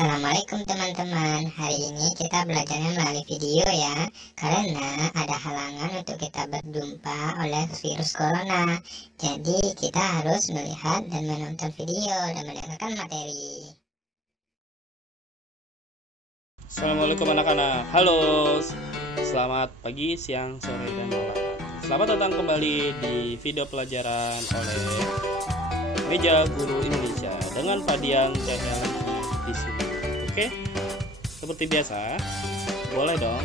Assalamualaikum teman-teman. Hari ini kita belajarnya melalui video ya, karena ada halangan untuk kita berjumpa oleh virus corona. Jadi kita harus melihat dan menonton video dan mendengarkan materi. Assalamualaikum anak-anak. Halo, selamat pagi, siang, sore, dan malam. Selamat datang kembali di video pelajaran oleh Meja Guru Indonesia dengan Fadian Cahyalanti di sini. Oke, seperti biasa, boleh dong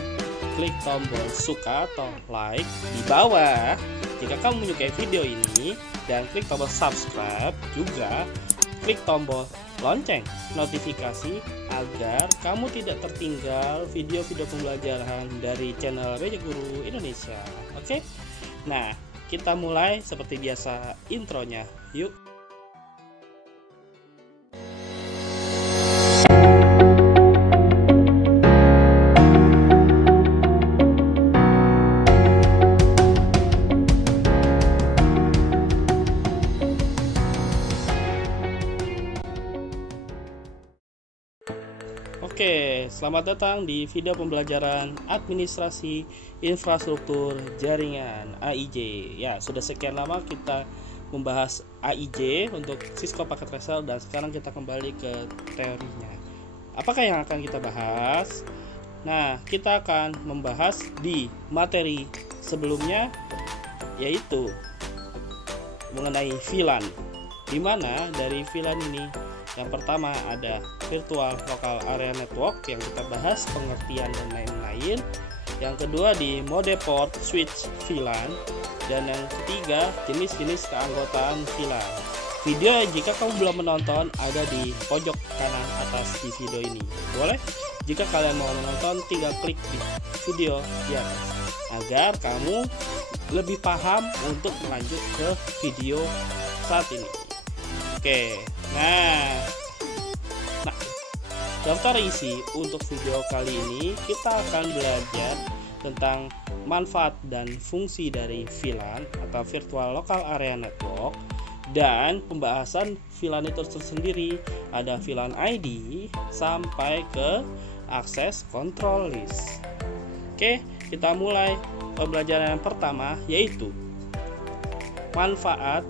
klik tombol suka atau like di bawah jika kamu menyukai video ini, dan klik tombol subscribe, juga klik tombol lonceng notifikasi agar kamu tidak tertinggal video-video pembelajaran dari channel Meja Guru Indonesia. Oke, nah kita mulai seperti biasa intronya, yuk. Oke, selamat datang di video pembelajaran Administrasi Infrastruktur Jaringan (AIJ). Ya, sudah sekian lama kita membahas AIJ untuk Cisco Packet Tracer, dan sekarang kita kembali ke teorinya. Apakah yang akan kita bahas? Nah, kita akan membahas di materi sebelumnya, yaitu mengenai VLAN. Di mana dari VLAN ini, yang pertama ada Virtual Local Area Network yang kita bahas pengertian dan lain-lain. Yang kedua di mode port switch VLAN, dan yang ketiga jenis-jenis keanggotaan VLAN. Video jika kamu belum menonton ada di pojok kanan atas di video ini. Boleh jika kalian mau menonton tinggal klik di video di atas agar kamu lebih paham untuk melanjut ke video saat ini. Oke, nah daftar isi untuk video kali ini kita akan belajar tentang manfaat dan fungsi dari VLAN atau Virtual Local Area Network, dan pembahasan VLAN itu tersendiri, ada VLAN ID sampai ke akses control list. Oke, kita mulai pembelajaran yang pertama, yaitu manfaat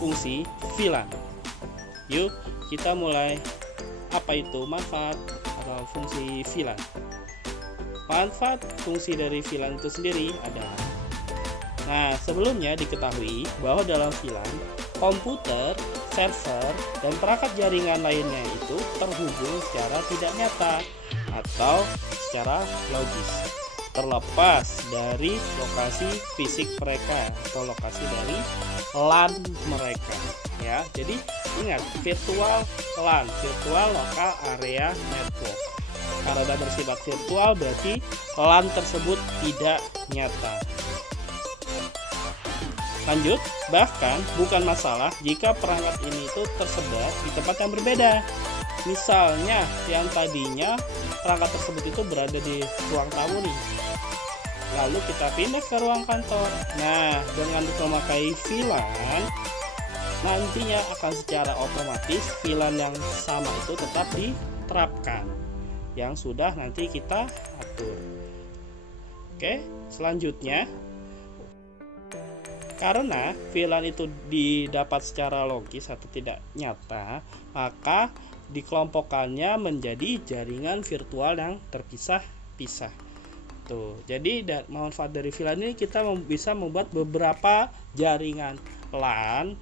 fungsi VLAN. Yuk kita mulai. Apa itu manfaat atau fungsi VLAN? Manfaat fungsi dari VLAN itu sendiri adalah, nah sebelumnya diketahui bahwa dalam VLAN komputer, server, dan perangkat jaringan lainnya itu terhubung secara tidak nyata atau secara logis, terlepas dari lokasi fisik mereka atau lokasi dari LAN mereka. Ya, jadi ingat, virtual LAN, Virtual Local Area Network. Karena bersifat virtual berarti LAN tersebut tidak nyata. Lanjut, bahkan bukan masalah jika perangkat ini itu tersebar di tempat yang berbeda. Misalnya yang tadinya perangkat tersebut itu berada di ruang tamu nih, lalu kita pindah ke ruang kantor. Nah, dengan memakai VLAN, nantinya akan secara otomatis VLAN yang sama itu tetap diterapkan, yang sudah nanti kita atur. Oke, selanjutnya, karena VLAN itu didapat secara logis atau tidak nyata, maka dikelompokkannya menjadi jaringan virtual yang terpisah-pisah. Tuh, jadi manfaat dari VLAN ini kita bisa membuat beberapa jaringan LAN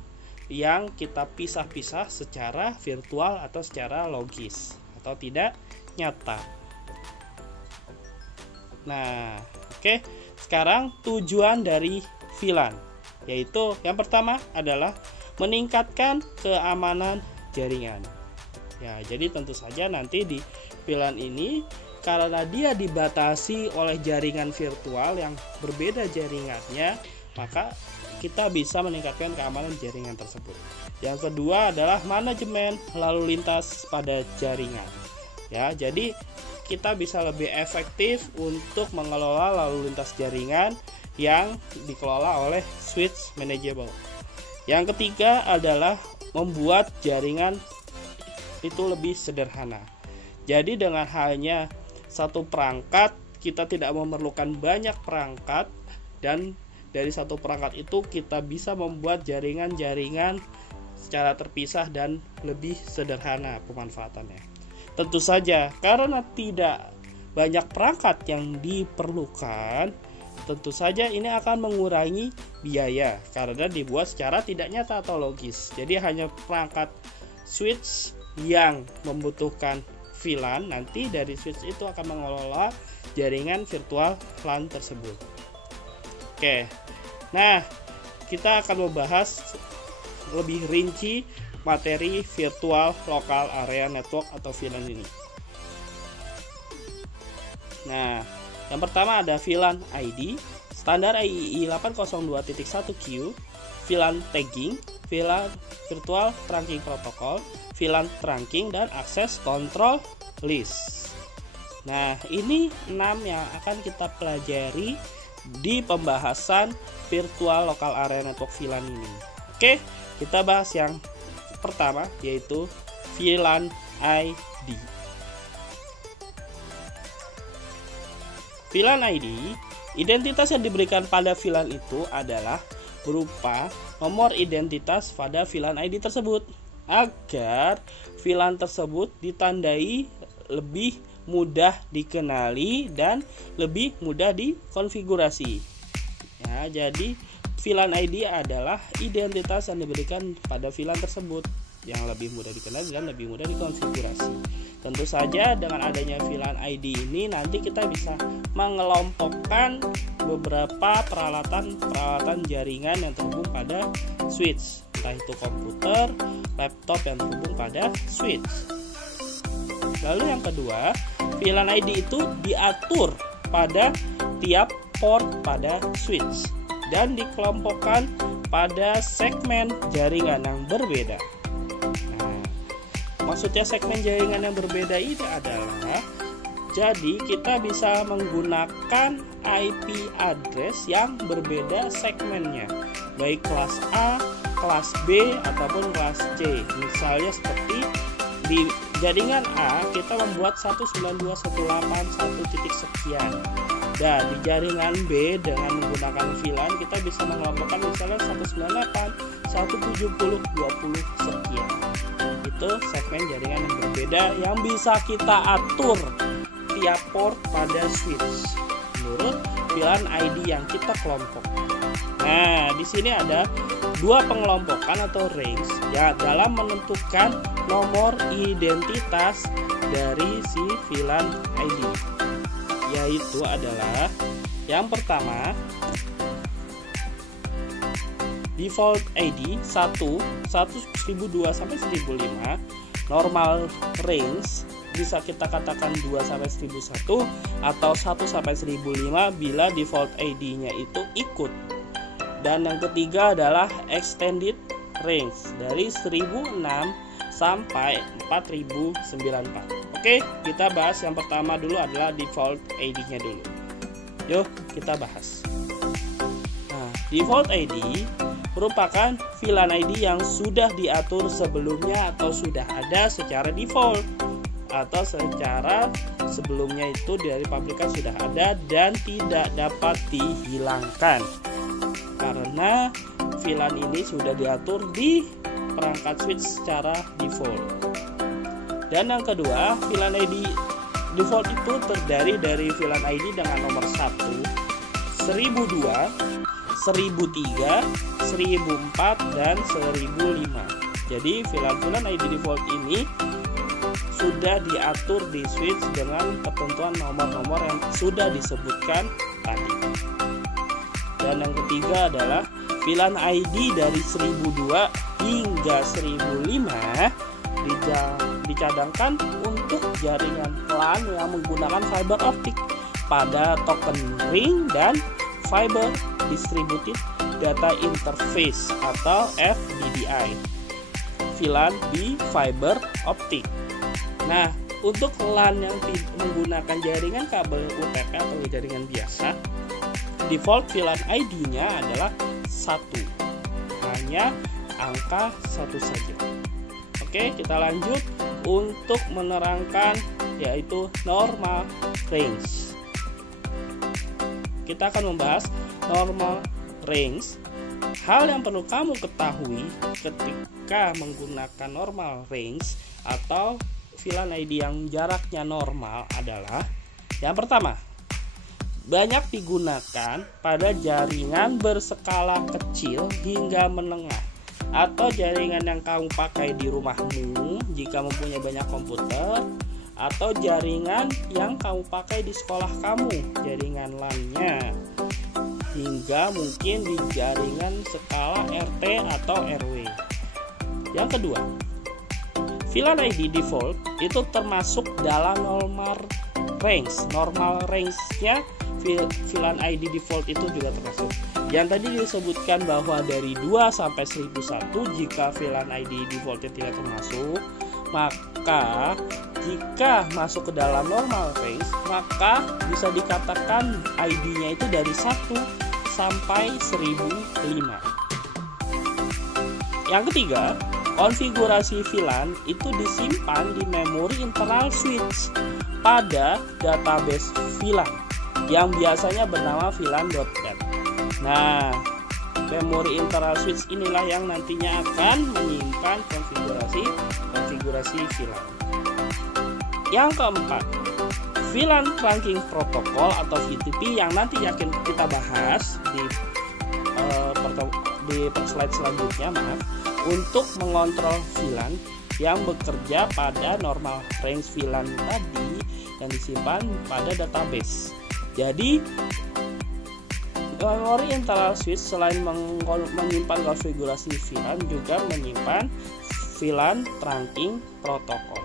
yang kita pisah-pisah secara virtual atau secara logis atau tidak nyata. Nah, oke. Sekarang tujuan dari VLAN, yaitu yang pertama adalah meningkatkan keamanan jaringan. Ya, jadi tentu saja nanti di VLAN ini, karena dia dibatasi oleh jaringan virtual yang berbeda jaringannya, maka kita bisa meningkatkan keamanan jaringan tersebut. Yang kedua adalah manajemen lalu lintas pada jaringan. Ya, jadi kita bisa lebih efektif untuk mengelola lalu lintas jaringan yang dikelola oleh switch manageable. Yang ketiga adalah membuat jaringan itu lebih sederhana. Jadi dengan hanya satu perangkat, kita tidak memerlukan banyak perangkat, dan dari satu perangkat itu kita bisa membuat jaringan-jaringan secara terpisah dan lebih sederhana pemanfaatannya. Tentu saja karena tidak banyak perangkat yang diperlukan, tentu saja ini akan mengurangi biaya karena dibuat secara tidak nyata atau logis. Jadi hanya perangkat switch yang membutuhkan VLAN, nanti dari switch itu akan mengelola jaringan virtual LAN tersebut. Oke, nah kita akan membahas lebih rinci materi virtual local area network atau VLAN ini. Nah, yang pertama ada VLAN ID, standar IEEE 802.1Q, VLAN tagging, VLAN virtual trunking protocol, VLAN trunking, dan akses control list. Nah, ini 6 yang akan kita pelajari di pembahasan virtual local area network VLAN ini. Oke, kita bahas yang pertama, yaitu VLAN ID. VLAN ID, identitas yang diberikan pada VLAN itu adalah berupa nomor identitas pada VLAN ID tersebut, agar VLAN tersebut ditandai lebih mudah dikenali dan lebih mudah dikonfigurasi. Ya, jadi VLAN ID adalah identitas yang diberikan pada VLAN tersebut yang lebih mudah dikenali dan lebih mudah dikonfigurasi. Tentu saja dengan adanya VLAN ID ini nanti kita bisa mengelompokkan beberapa peralatan jaringan yang terhubung pada switch, entah itu komputer, laptop yang terhubung pada switch. Lalu yang kedua, VLAN ID itu diatur pada tiap port pada switch dan dikelompokkan pada segmen jaringan yang berbeda. Nah, maksudnya segmen jaringan yang berbeda ini adalah, jadi kita bisa menggunakan IP address yang berbeda segmennya, baik kelas A, kelas B, ataupun kelas C. Misalnya seperti di jaringan A kita membuat 192.168.1 sekian. Dan di jaringan B dengan menggunakan VLAN kita bisa mengelompokkan misalnya 198.170.20 sekian. Itu segmen jaringan yang berbeda yang bisa kita atur tiap port pada switch menurut VLAN ID yang kita kelompokkan. Nah, di sini ada dua pengelompokan atau range ya dalam menentukan nomor identitas dari si VLAN ID, yaitu adalah yang pertama default ID 1002 sampai 1005, normal range bisa kita katakan 2 sampai 1001 atau 1 sampai 1005 bila default ID-nya itu ikut. Dan yang ketiga adalah extended range dari 1006 sampai 4094. Oke, kita bahas yang pertama dulu adalah default ID-nya dulu. Yuk, kita bahas. Nah, default ID merupakan VLAN ID yang sudah diatur sebelumnya atau sudah ada secara default, atau secara sebelumnya itu dari pabrikan sudah ada dan tidak dapat dihilangkan karena VLAN ini sudah diatur di perangkat switch secara default. Dan yang kedua, VLAN ID default itu terdiri dari VLAN ID dengan nomor 1, 1002, 1003, 1004, dan 1005. Jadi VLAN ID default ini sudah diatur di switch dengan ketentuan nomor-nomor yang sudah disebutkan tadi. Dan yang ketiga adalah VLAN ID dari 1002 hingga 1005 dicadangkan untuk jaringan LAN yang menggunakan fiber optik pada token ring dan fiber distributed data interface atau FDDI, VLAN di fiber optik. Nah, untuk LAN yang menggunakan jaringan kabel UTP atau jaringan biasa, default VLAN ID-nya adalah 1, hanya angka 1 saja. Oke, kita lanjut untuk menerangkan yaitu normal range. Kita akan membahas normal range. Hal yang perlu kamu ketahui ketika menggunakan normal range atau VLAN ID yang jaraknya normal adalah: yang pertama, banyak digunakan pada jaringan berskala kecil hingga menengah, atau jaringan yang kamu pakai di rumahmu jika mempunyai banyak komputer, atau jaringan yang kamu pakai di sekolah kamu, jaringan LAN-nya, hingga mungkin di jaringan skala RT atau RW. Yang kedua, VLAN ID default itu termasuk dalam normal range. Normal range-nya VLAN ID default itu juga termasuk. Yang tadi disebutkan bahwa dari 2 sampai 1001 jika VLAN ID default tidak termasuk, maka jika masuk ke dalam normal range, maka bisa dikatakan ID-nya itu dari 1 sampai 1005. Yang ketiga, konfigurasi VLAN itu disimpan di memori internal switch pada database VLAN yang biasanya bernama VLAN.net. Nah, memori internal switch inilah yang nantinya akan menyimpan konfigurasi VLAN. Yang keempat, VLAN Trunking Protocol atau VTP yang nanti akan kita bahas di slide selanjutnya, untuk mengontrol VLAN yang bekerja pada normal range VLAN tadi yang disimpan pada database. Jadi memori internal switch selain menyimpan konfigurasi VLAN juga menyimpan VLAN Trunking Protocol.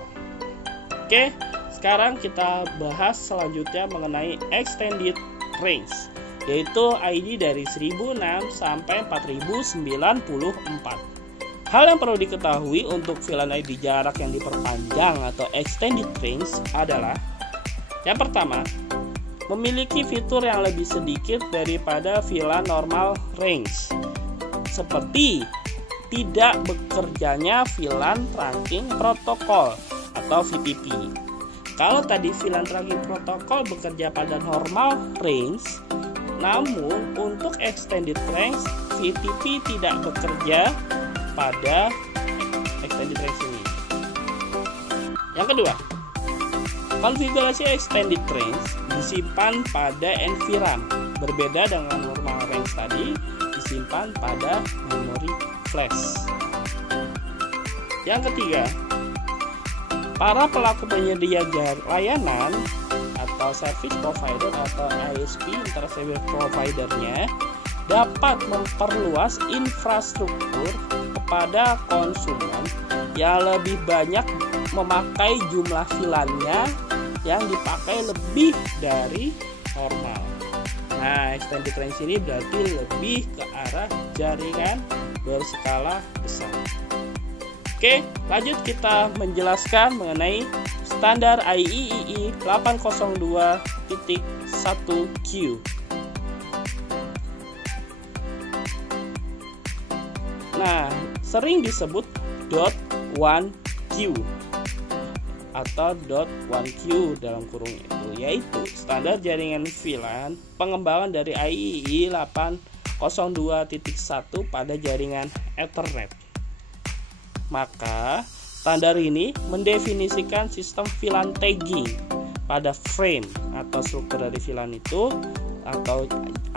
Oke, sekarang kita bahas selanjutnya mengenai extended range, yaitu ID dari 1006 sampai 4094. Hal yang perlu diketahui untuk VLAN ID jarak yang diperpanjang atau extended range adalah: yang pertama, memiliki fitur yang lebih sedikit daripada VLAN normal range, seperti tidak bekerjanya VLAN Trunking Protocol atau VTP. Kalau tadi VLAN Trunking Protocol bekerja pada normal range, namun untuk extended range VTP tidak bekerja pada extended range ini. Yang kedua, konfigurasi extended range disimpan pada NVRAM, berbeda dengan normal range tadi disimpan pada memori flash. Yang ketiga, para pelaku penyedia layanan atau service provider atau ISP, internet service providernya, dapat memperluas infrastruktur kepada konsumen yang lebih banyak memakai jumlah VLAN-nya yang dipakai lebih dari normal. Nah, extended range ini berarti lebih ke arah jaringan berskala besar. Oke, lanjut kita menjelaskan mengenai standar IEEE 802.1Q. Nah, sering disebut .1Q atau .1Q dalam kurung itu, yaitu standar jaringan VLAN pengembangan dari IEEE 802.1 pada jaringan Ethernet. Maka standar ini mendefinisikan sistem VLAN tagging pada frame atau struktur dari VLAN itu atau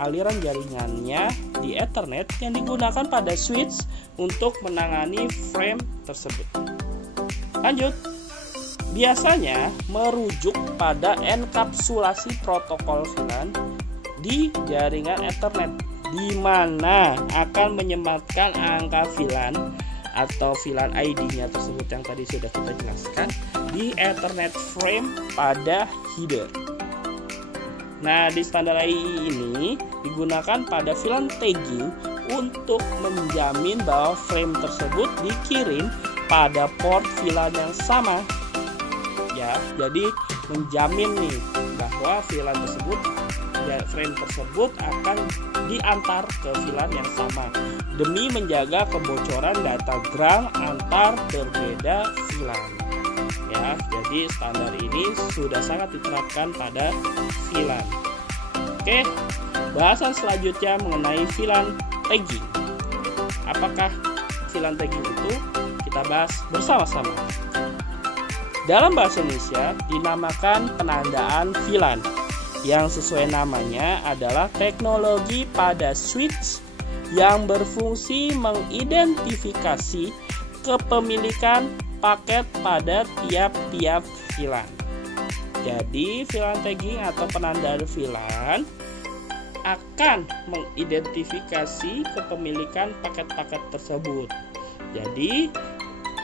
aliran jaringannya di Ethernet yang digunakan pada switch untuk menangani frame tersebut. Lanjut, biasanya merujuk pada enkapsulasi protokol VLAN di jaringan Ethernet, di mana akan menyematkan angka VLAN atau VLAN ID-nya tersebut yang tadi sudah kita jelaskan di Ethernet frame pada header. Nah, di standar IEEE ini digunakan pada VLAN tagging untuk menjamin bahwa frame tersebut dikirim pada port VLAN yang sama. Ya, jadi menjamin nih bahwa VLAN tersebut, frame tersebut akan diantar ke VLAN yang sama demi menjaga kebocoran data gram antar berbeda VLAN. Ya, ya. Jadi standar ini sudah sangat diterapkan pada VLAN. Oke, bahasan selanjutnya mengenai VLAN tagging. Apakah VLAN tagging itu? Kita bahas bersama-sama. Dalam bahasa Indonesia dinamakan penandaan VLAN, yang sesuai namanya adalah teknologi pada switch yang berfungsi mengidentifikasi kepemilikan paket pada tiap-tiap VLAN. Jadi VLAN tagging atau penandaan VLAN akan mengidentifikasi kepemilikan paket-paket tersebut. Jadi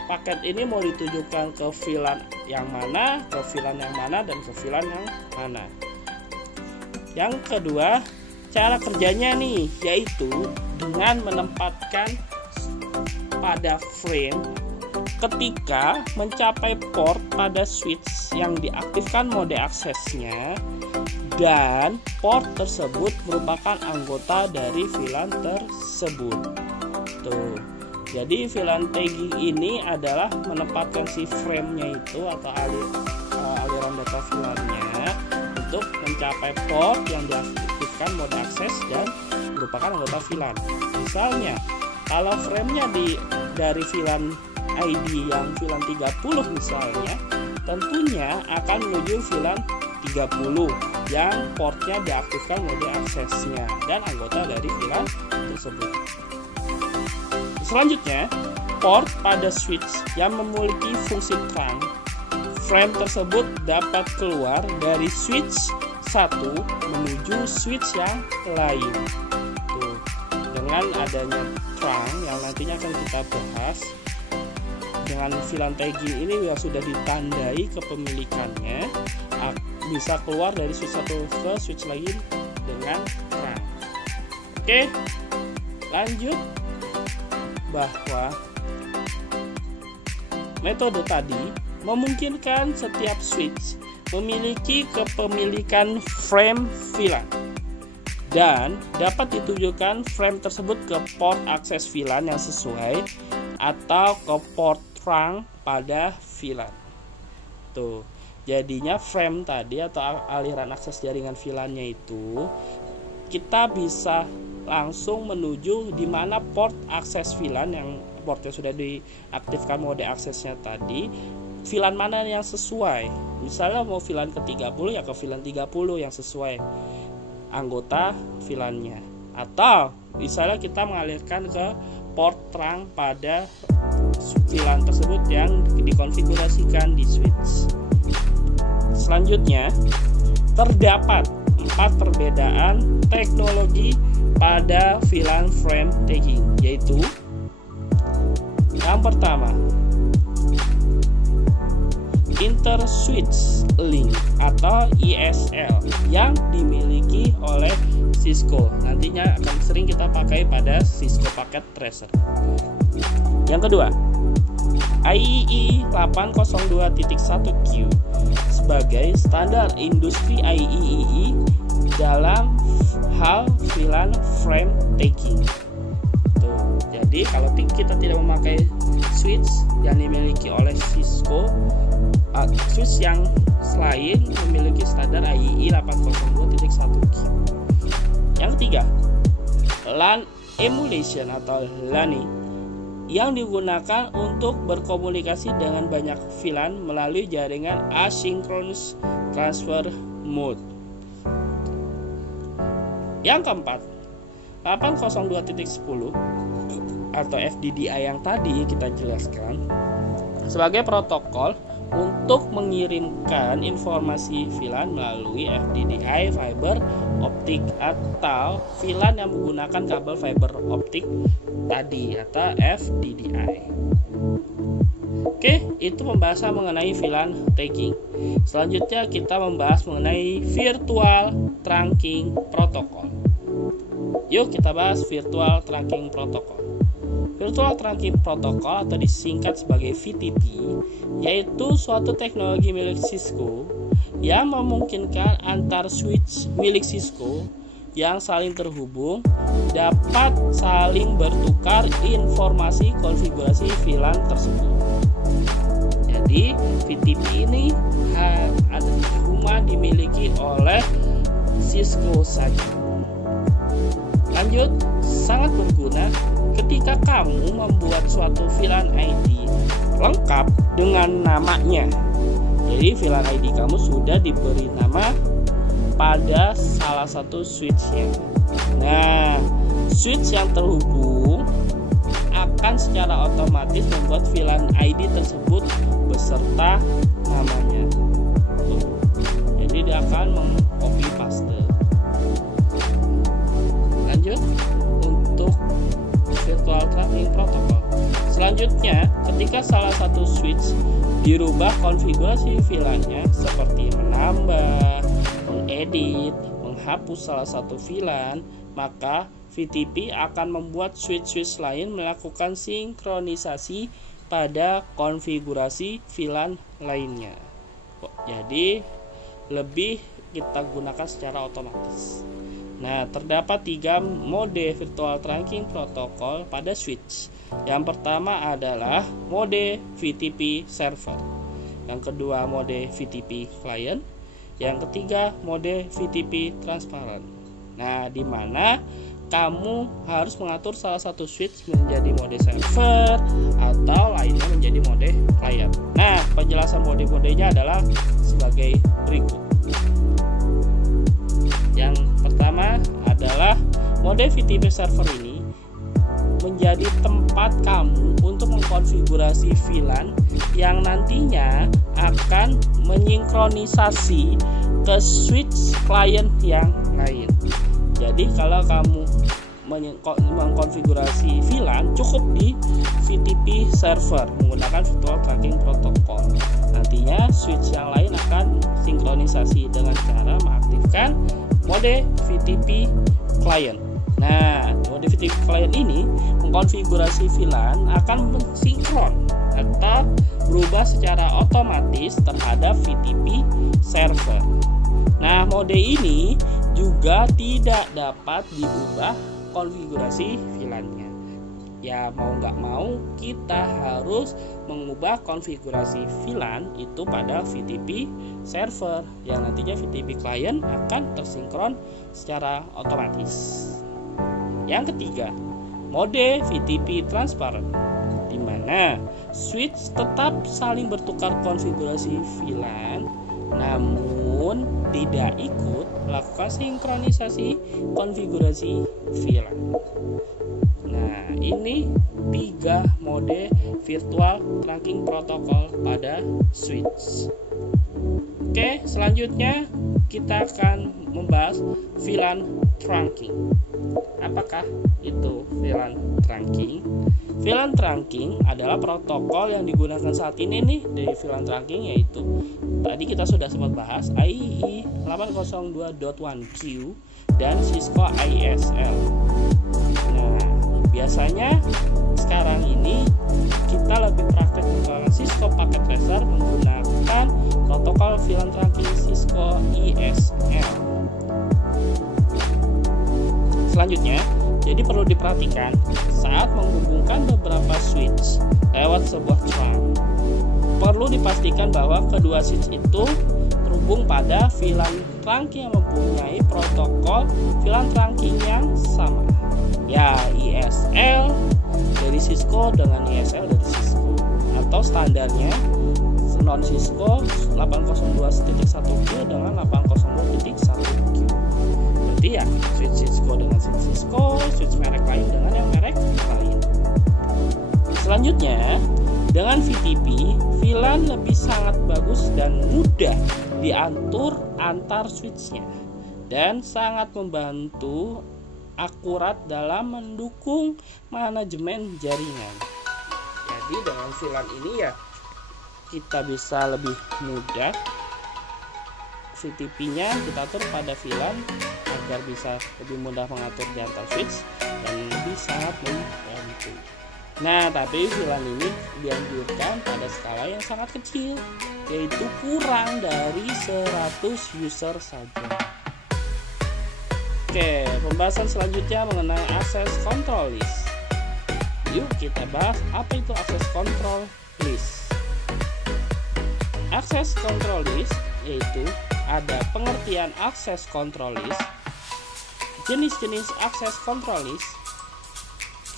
paket ini mau ditujukan ke VLAN yang mana, ke VLAN yang mana, dan ke VLAN yang mana. Yang kedua, cara kerjanya nih, yaitu dengan menempatkan pada frame ketika mencapai port pada switch yang diaktifkan mode aksesnya, dan port tersebut merupakan anggota dari VLAN tersebut. Tuh. Jadi VLAN tagging ini adalah menempatkan si frame-nya itu atau aliran data VLAN-nya untuk mencapai port yang diaktifkan mode akses dan merupakan anggota VLAN. Misalnya, kalau frame-nya dari VLAN ID yang VLAN 30 misalnya, tentunya akan menuju VLAN 30 yang portnya diaktifkan mode aksesnya dan anggota dari VLAN tersebut. Selanjutnya, port pada switch yang memiliki fungsi trunk. Frame tersebut dapat keluar dari switch satu menuju switch yang lain. Tuh. Dengan adanya trunk yang nantinya akan kita bahas, dengan VLAN tagging ini yang sudah ditandai kepemilikannya bisa keluar dari switch satu ke switch lain dengan trunk. Oke, lanjut. Bahwa metode tadi memungkinkan setiap switch memiliki kepemilikan frame VLAN dan dapat ditujukan frame tersebut ke port akses VLAN yang sesuai atau ke port trunk pada VLAN. Tuh, jadinya frame tadi atau aliran akses jaringan VLAN-nya itu kita bisa langsung menuju di mana port akses VLAN yang portnya sudah diaktifkan mode aksesnya tadi, VLAN mana yang sesuai. Misalnya mau VLAN ke 30 ya ke VLAN 30 yang sesuai anggota VLAN-nya. Atau misalnya kita mengalirkan ke port trunk pada VLAN tersebut yang dikonfigurasikan di switch. Selanjutnya, terdapat 4 perbedaan teknologi pada VLAN frame tagging, yaitu yang pertama, Inter-Switch Link atau ISL yang dimiliki oleh Cisco. Nantinya akan sering kita pakai pada Cisco Packet Tracer. Yang kedua, IEEE 802.1Q sebagai standar industri IEEE dalam hal VLAN frame tagging. Tuh, jadi kalau kita tidak memakai switch yang dimiliki oleh Cisco, switch yang selain memiliki standar IEEE 802.1Q. Yang ketiga, LAN emulation atau LANI yang digunakan untuk berkomunikasi dengan banyak VLAN melalui jaringan asynchronous transfer mode. Yang keempat, 802.10 atau FDDI yang tadi kita jelaskan sebagai protokol untuk mengirimkan informasi VLAN melalui FDDI fiber optik atau VLAN yang menggunakan kabel fiber optik tadi atau FDDI. Oke, itu pembahasan mengenai VLAN tagging. Selanjutnya kita membahas mengenai virtual trunking protocol. Yuk kita bahas virtual trunking protocol. Virtual Trunking Protocol atau disingkat sebagai VTP yaitu suatu teknologi milik Cisco yang memungkinkan antar switch milik Cisco yang saling terhubung dapat saling bertukar informasi konfigurasi VLAN tersebut. Jadi VTP ini cuma dimiliki oleh Cisco saja. Lanjut, sangat berguna ketika kamu membuat suatu VLAN ID lengkap dengan namanya. Jadi VLAN ID kamu sudah diberi nama pada salah satu switchnya. Nah, switch yang terhubung akan secara otomatis membuat VLAN ID tersebut beserta namanya. Jadi dia akan mengcopy paste. Lanjut untuk virtual tracking protocol. Selanjutnya, ketika salah satu switch dirubah konfigurasi VLAN-nya seperti menambah, mengedit, menghapus salah satu VLAN, maka VTP akan membuat switch-switch lain melakukan sinkronisasi pada konfigurasi VLAN lainnya. Jadi lebih kita gunakan secara otomatis. Nah, terdapat 3 mode virtual trunking protokol pada switch. Yang pertama adalah mode VTP server. Yang kedua mode VTP client. Yang ketiga mode VTP transparent. Nah, di mana kamu harus mengatur salah satu switch menjadi mode server atau lainnya menjadi mode client. Nah, penjelasan mode-modenya adalah sebagai berikut. Yang pertama adalah mode VTP server ini menjadi tempat kamu untuk mengkonfigurasi VLAN yang nantinya akan menyinkronisasi ke switch client yang lain. Jadi kalau kamu mengkonfigurasi VLAN cukup di VTP server menggunakan virtual tracking protocol. Nantinya switch yang lain akan sinkronisasi dengan cara mengaktifkan mode VTP client. Nah, mode VTP client ini mengkonfigurasi VLAN akan mensinkron atau berubah secara otomatis terhadap VTP server. Nah, mode ini juga tidak dapat diubah konfigurasi VLAN-nya. Ya, mau nggak mau kita harus mengubah konfigurasi VLAN itu pada VTP server yang nantinya VTP client akan tersinkron secara otomatis. Yang ketiga, mode VTP transparent, di mana switch tetap saling bertukar konfigurasi VLAN namun tidak ikut melakukan sinkronisasi konfigurasi VLAN. Nah, ini 3 mode virtual trunking protokol pada switch. Oke, selanjutnya kita akan membahas VLAN trunking. Apakah itu VLAN trunking? VLAN trunking adalah protokol yang digunakan saat ini nih dari VLAN trunking, yaitu tadi kita sudah sempat bahas IEEE 802.1q dan Cisco ISL. Nah, biasanya sekarang ini kita lebih praktek menggunakan Cisco Packet Tracer menggunakan protokol VLAN trunking Cisco ISL. Selanjutnya, jadi perlu diperhatikan saat menghubungkan beberapa switch lewat sebuah trunk. Perlu dipastikan bahwa kedua switch itu terhubung pada VLAN trunking yang mempunyai protokol VLAN trunking yang sama. Ya, ISL dari Cisco dengan ISL dari Cisco, atau standarnya non Cisco 802.1q dengan 802.1q. Jadi ya, switch Cisco dengan switch Cisco, switch merek lain dengan yang merek lain. Selanjutnya, dengan VTP, VLAN lebih sangat bagus dan mudah diatur antar switchnya dan sangat membantu akurat dalam mendukung manajemen jaringan. Jadi dengan VLAN ini ya kita bisa lebih mudah VTP-nya kita atur pada VLAN agar bisa lebih mudah mengatur di antar switch dan lebih sangat membantu. Nah, tapi VLAN ini dianjurkan pada skala yang sangat kecil, yaitu kurang dari 100 user saja. Oke, pembahasan selanjutnya mengenai access control list. Yuk kita bahas apa itu access control list. Access control list yaitu ada pengertian access control list, jenis-jenis access control list,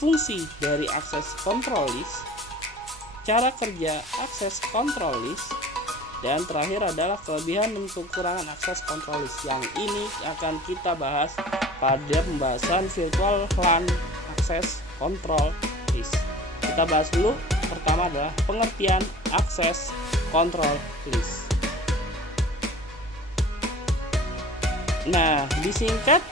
fungsi dari access control list, cara kerja access control list, dan terakhir adalah kelebihan dan kekurangan access control list. Yang ini akan kita bahas pada pembahasan virtual LAN access control list. Kita bahas dulu. Pertama adalah pengertian access control list. Nah, disingkat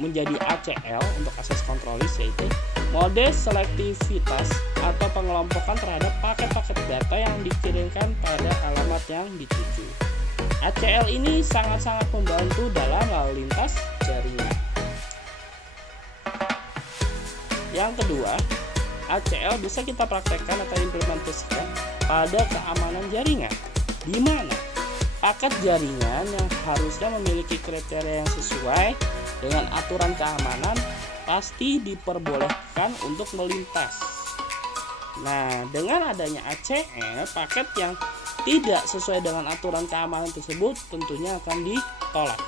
menjadi ACL untuk access control list, yaitu mode selektivitas atau pengelompokan terhadap paket-paket data yang dikirimkan pada alamat yang dituju. ACL ini sangat-sangat membantu dalam lalu lintas jaringan. Yang kedua, ACL bisa kita praktekkan atau implementasikan pada keamanan jaringan, di mana paket jaringan yang harusnya memiliki kriteria yang sesuai dengan aturan keamanan pasti diperbolehkan untuk melintas. Nah, dengan adanya ACL, paket yang tidak sesuai dengan aturan keamanan tersebut tentunya akan ditolak.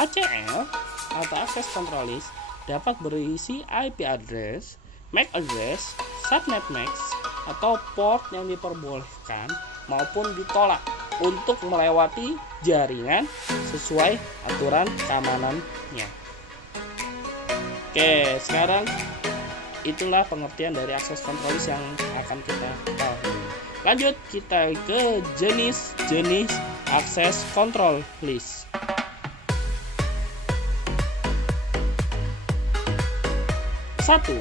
ACL atau Access Control List dapat berisi IP address, MAC address, subnet MAC, atau port yang diperbolehkan maupun ditolak untuk melewati jaringan sesuai aturan keamanannya. Oke, sekarang itulah pengertian dari access control list yang akan kita tahu. Lanjut kita ke jenis-jenis access control list. Satu,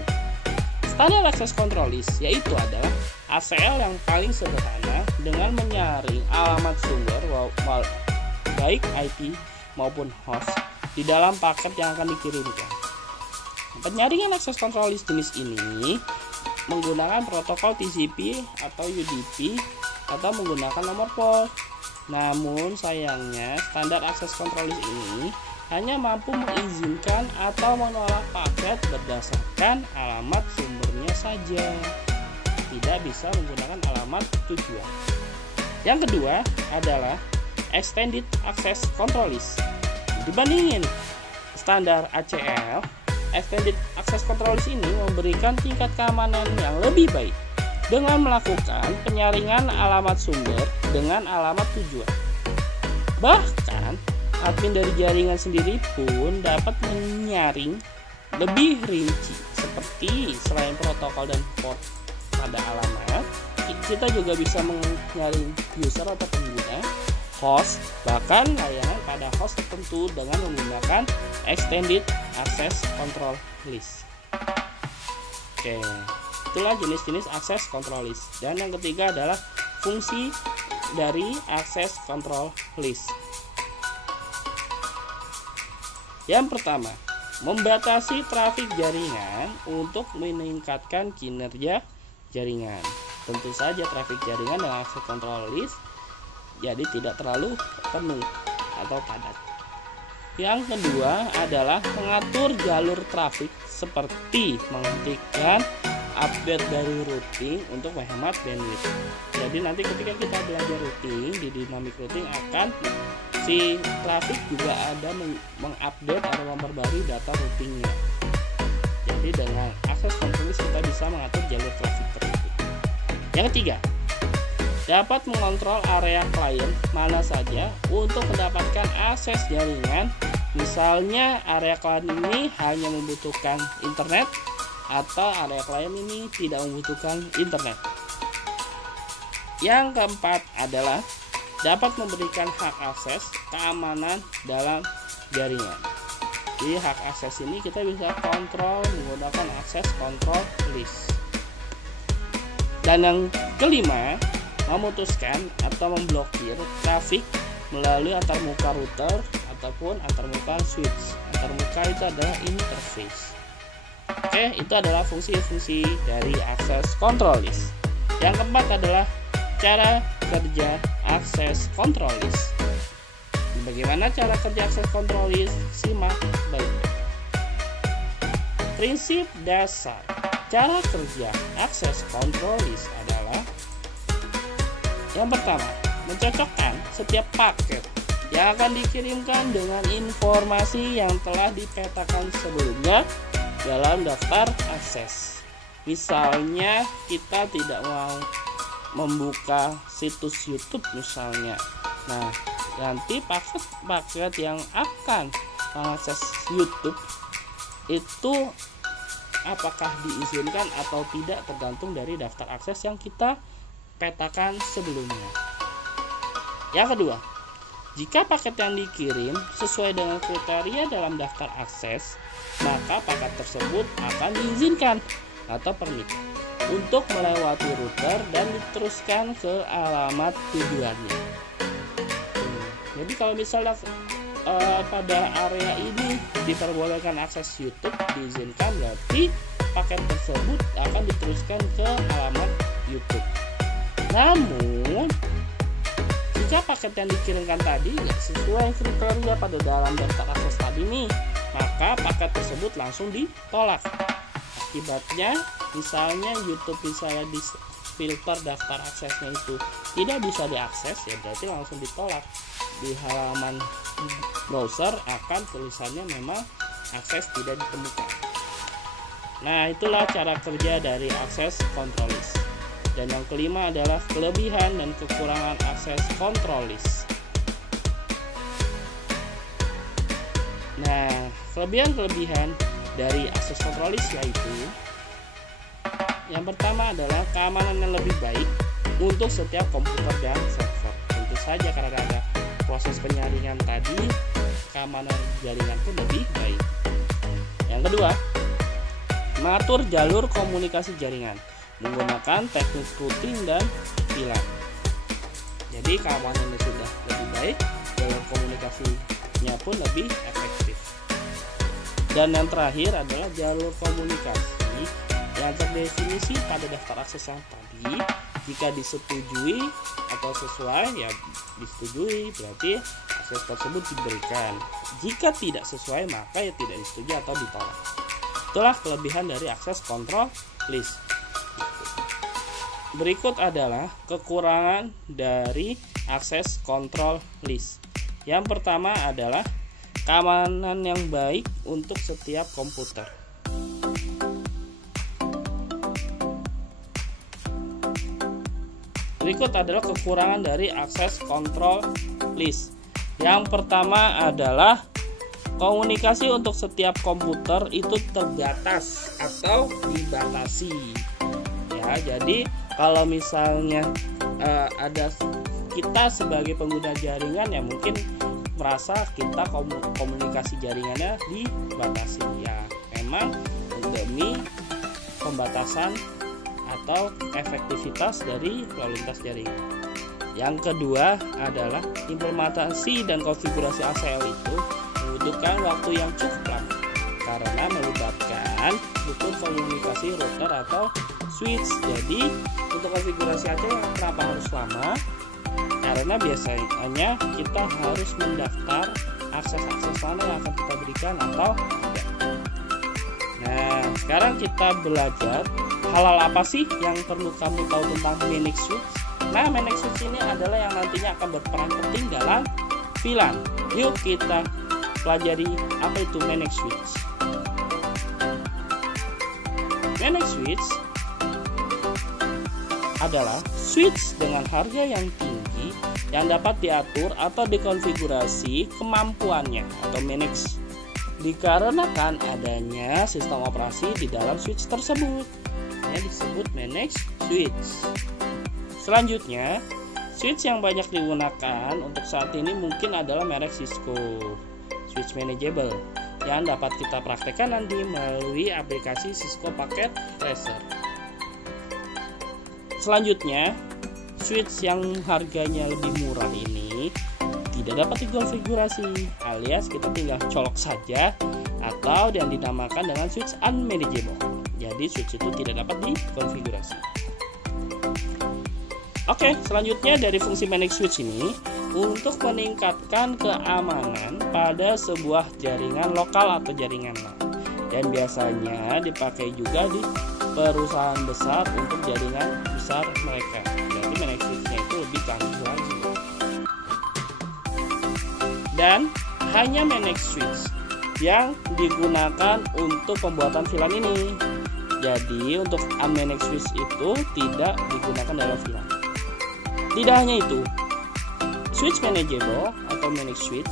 standar access control list, yaitu adalah ACL yang paling sederhana dengan menyaring alamat sumber baik IP maupun host di dalam paket yang akan dikirimkan. Penyaringan access control list jenis ini menggunakan protokol TCP atau UDP atau menggunakan nomor port. Namun sayangnya standar access control list ini hanya mampu mengizinkan atau menolak paket berdasarkan alamat sumbernya saja, tidak bisa menggunakan alamat tujuan. Yang kedua adalah Extended Access Control List. Dibandingin standar ACL, Extended Access Control List ini memberikan tingkat keamanan yang lebih baik dengan melakukan penyaringan alamat sumber dengan alamat tujuan. Bahkan, admin dari jaringan sendiri pun dapat menyaring lebih rinci, seperti selain protokol dan port pada alamat, kita juga bisa menyaring user atau pengguna, host, bahkan layanan pada host tertentu dengan menggunakan Extended Access Control List. Oke, itulah jenis-jenis Access Control List. Dan yang ketiga adalah fungsi dari Access Control List. Yang pertama, membatasi trafik jaringan untuk meningkatkan kinerja jaringan. Tentu saja trafik jaringan dengan access control list jadi tidak terlalu penuh atau padat. Yang kedua adalah mengatur jalur trafik seperti menghentikan update dari routing untuk menghemat bandwidth. Jadi nanti ketika kita belajar routing, di dynamic routing akan si trafik juga ada mengupdate atau memperbarui data routingnya. Jadi dengan access control list kita bisa mengatur jalur trafik tersebut. Yang ketiga, dapat mengontrol area klien mana saja untuk mendapatkan akses jaringan. Misalnya area klien ini hanya membutuhkan internet atau area klien ini tidak membutuhkan internet. Yang keempat adalah dapat memberikan hak akses keamanan dalam jaringan. Jadi hak akses ini kita bisa kontrol menggunakan access control list. Dan yang kelima, memutuskan atau memblokir trafik melalui antarmuka router ataupun antarmuka switch. Antarmuka itu adalah interface. Oke, itu adalah fungsi-fungsi dari access control list. Yang keempat adalah cara kerja access control list. Bagaimana cara kerja access control list? Simak baik-baik. Prinsip dasar cara kerja access control list adalah Yang pertama, mencocokkan setiap paket yang akan dikirimkan dengan informasi yang telah dipetakan sebelumnya dalam daftar akses. Misalnya kita tidak mau membuka situs YouTube misalnya. Nah, nanti paket-paket yang akan mengakses YouTube itu apakah diizinkan atau tidak tergantung dari daftar akses yang kita petakan sebelumnya. Yang kedua, jika paket yang dikirim sesuai dengan kriteria dalam daftar akses, maka paket tersebut akan diizinkan atau permit untuk melewati router dan diteruskan ke alamat tujuannya. Jadi kalau misalnya pada area ini diperbolehkan akses YouTube, diizinkan, berarti paket tersebut akan diteruskan ke alamat YouTube. Namun jika paket yang dikirimkan tadi sesuai kriteria pada dalam daftar akses tadi nih, maka paket tersebut langsung ditolak. Akibatnya, misalnya YouTube misalnya di filter daftar aksesnya itu tidak bisa diakses, ya berarti langsung ditolak. Di halaman browser akan tulisannya memang akses tidak ditemukan. Nah, itulah cara kerja dari akses control list. Dan yang kelima adalah kelebihan dan kekurangan akses control list. Nah, kelebihan-kelebihan dari akses control list yaitu yang pertama adalah keamanan yang lebih baik untuk setiap komputer dan server. Tentu saja karena ada proses penyaringan tadi, keamanan jaringan pun lebih baik. Yang kedua, mengatur jalur komunikasi jaringan menggunakan teknik routing dan VLAN. Jadi keamanannya sudah lebih baik, jalur komunikasinya pun lebih efektif. Dan yang terakhir adalah jalur komunikasi yang terdefinisi pada daftar akses yang tadi. Jika disetujui atau sesuai, ya disetujui, berarti akses tersebut diberikan. Jika tidak sesuai, maka ya tidak disetujui atau ditolak. Itulah kelebihan dari akses control list. Berikut adalah kekurangan dari akses control list. Yang pertama adalah keamanan yang baik untuk setiap komputer. Berikut adalah kekurangan dari akses control list. Yang pertama adalah komunikasi untuk setiap komputer itu terbatas atau dibatasi. Ya, jadi kalau misalnya ada kita sebagai pengguna jaringan ya mungkin merasa kita komunikasi jaringannya dibatasi, ya memang demi pembatasan atau efektivitas dari lalu lintas jaringan. Yang kedua adalah implementasi dan konfigurasi ACL itu membutuhkan waktu yang cukup lama karena melibatkan struktur komunikasi router atau switch. Jadi untuk konfigurasi ACL kenapa harus lama? Karena biasanya kita harus mendaftar akses-akses mana yang akan kita berikan atau tidak. Nah, sekarang kita belajar hal-hal apa sih yang perlu kamu tahu tentang manage switch. Nah, manage switch ini adalah yang nantinya akan berperan penting dalam VLAN. Yuk kita pelajari apa itu manage switch. Manage switch adalah switch dengan harga yang tinggi yang dapat diatur atau dikonfigurasi kemampuannya atau manage dikarenakan adanya sistem operasi di dalam switch tersebut. Ini disebut manage switch. Selanjutnya, switch yang banyak digunakan untuk saat ini mungkin adalah merek Cisco Switch Manageable yang dapat kita praktekkan nanti melalui aplikasi Cisco Packet Tracer. Selanjutnya, switch yang harganya lebih murah ini tidak dapat dikonfigurasi, alias kita tinggal colok saja atau yang dinamakan dengan switch unmanageable. Jadi switch itu tidak dapat dikonfigurasi. Oke, selanjutnya dari fungsi manage switch ini untuk meningkatkan keamanan pada sebuah jaringan lokal atau jaringan LAN. Dan biasanya dipakai juga di perusahaan besar untuk jaringan besar mereka. Jadi manage switch-nya itu lebih ke dan hanya manage switch yang digunakan untuk pembuatan VLAN ini. Jadi untuk unmanaged switch itu tidak digunakan dalam VLAN. Tidak hanya itu, switch manageable atau managed switch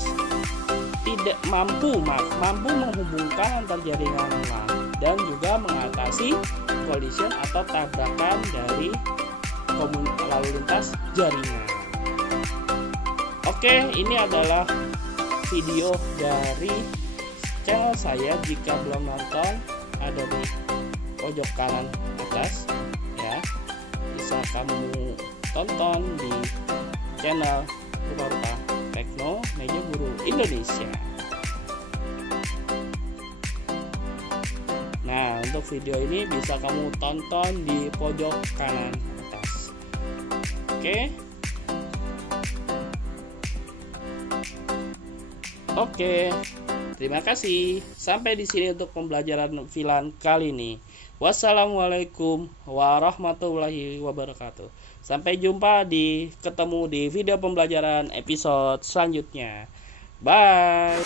tidak mampu menghubungkan antar jaringan LAN dan juga mengatasi collision atau tabrakan dari lalu lintas jaringan. Oke, ini adalah video dari channel saya. Jika belum nonton, ada di pojok kanan atas ya, bisa kamu tonton di channel Rupa-Rupa Tekno Meja Guru Indonesia. Nah, untuk video ini bisa kamu tonton di pojok kanan atas. Oke. Terima kasih. Sampai di sini untuk pembelajaran VLAN kali ini. Wassalamualaikum warahmatullahi wabarakatuh. Sampai jumpa ketemu di video pembelajaran episode selanjutnya. Bye.